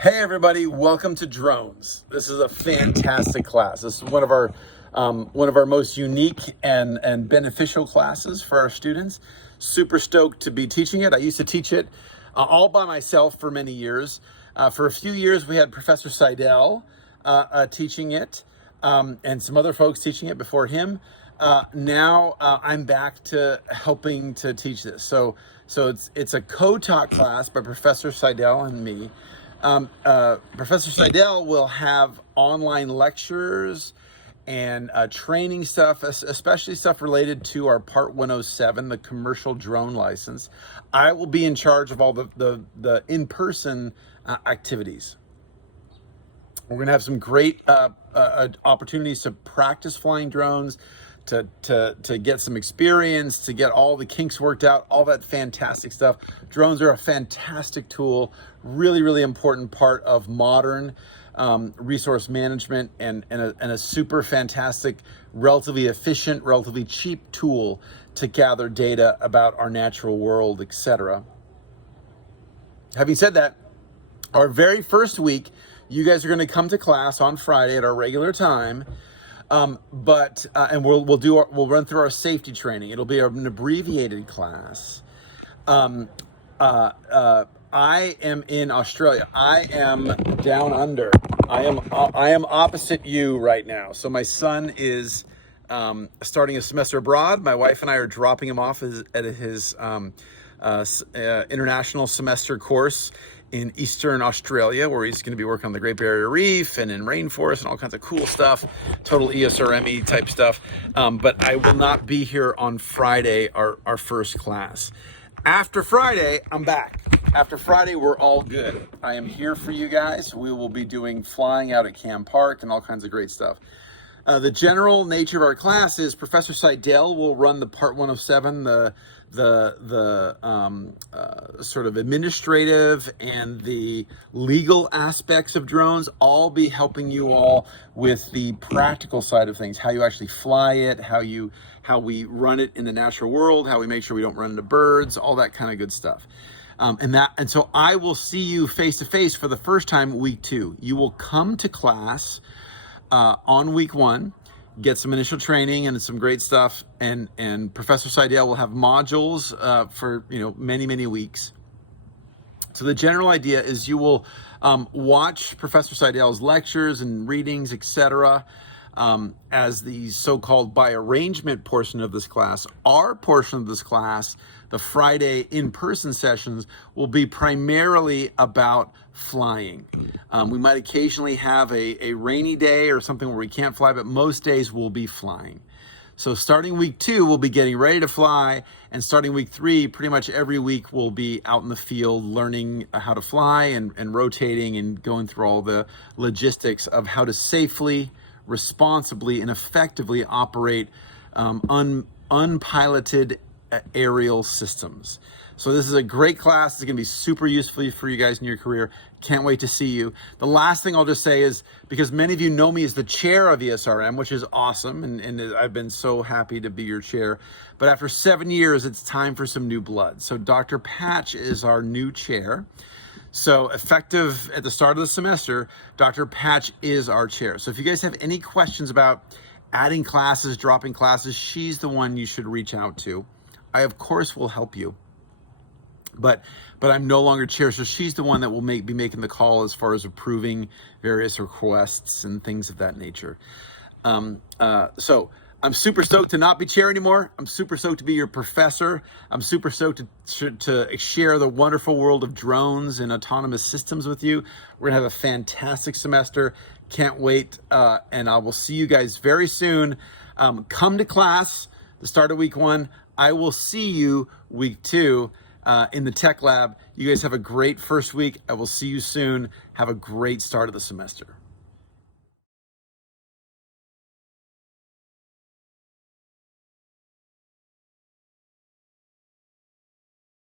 Hey everybody, welcome to Drones. This is a fantastic class. This is one of our most unique and beneficial classes for our students. Super stoked to be teaching it. I used to teach it all by myself for many years. For a few years we had Professor Seidel teaching it and some other folks teaching it before him. Now I'm back to helping to teach this. So it's a co-taught class by Professor Seidel and me. Professor Seidel will have online lectures and training stuff, especially stuff related to our Part 107, the commercial drone license. I will be in charge of all the in-person activities. We're going to have some great opportunities to practice flying drones, to get some experience, to get all the kinks worked out, all that fantastic stuff. Drones are a fantastic tool, really important part of modern resource management, and a super fantastic, relatively efficient, relatively cheap tool to gather data about our natural world, etc. Having said that, our very first week, you guys are going to come to class on Friday at our regular time. And we'll run through our safety training. It'll be an abbreviated class. I am in Australia. I am down under. I am opposite you right now. So my son is starting a semester abroad. My wife and I are dropping him off at his international semester course in Eastern Australia, where he's going to be working on the Great Barrier Reef and in rainforest and all kinds of cool stuff, total ESRME type stuff. But I will not be here on Friday, our first class. After Friday, I'm back. After Friday, we're all good. I am here for you guys. We will be doing flying out at Cam Park and all kinds of great stuff. The general nature of our class is Professor Seidel will run the Part 107, the sort of administrative and the legal aspects of drones. I'll be helping you all with the practical side of things, how you actually fly it, how we run it in the natural world, how we make sure we don't run into birds, all that kind of good stuff. And so I will see you face to face for the first time week 2. You will come to class on week 1, get some initial training and some great stuff, and Professor Seidel will have modules for many weeks. So the general idea is you will watch Professor Seidel's lectures and readings, etc. As the so-called by arrangement portion of this class. Our portion of this class, the Friday in-person sessions, will be primarily about flying. We might occasionally have a rainy day or something where we can't fly, but most days we'll be flying. So starting week 2, we'll be getting ready to fly, and starting week 3, pretty much every week we'll be out in the field learning how to fly and rotating and going through all the logistics of how to safely, responsibly, and effectively operate unpiloted aerial systems. So this is a great class. It's going to be super useful for you guys in your career. Can't wait to see you. The last thing I'll just say is, because many of you know me as the chair of ESRM, which is awesome, and I've been so happy to be your chair, but after 7 years, it's time for some new blood. So Dr. Patch is our new chair. So effective at the start of the semester, Dr. Patch is our chair. So if you guys have any questions about adding classes, dropping classes, she's the one you should reach out to. I, of course, will help you. But I'm no longer chair, so she's the one that will be making the call as far as approving various requests and things of that nature. So I'm super stoked to not be chair anymore. I'm super stoked to be your professor. I'm super stoked to share the wonderful world of drones and autonomous systems with you. We're gonna have a fantastic semester. Can't wait, and I will see you guys very soon. Come to class the start of week 1. I will see you week 2 in the tech lab. You guys have a great first week. I will see you soon. Have a great start of the semester.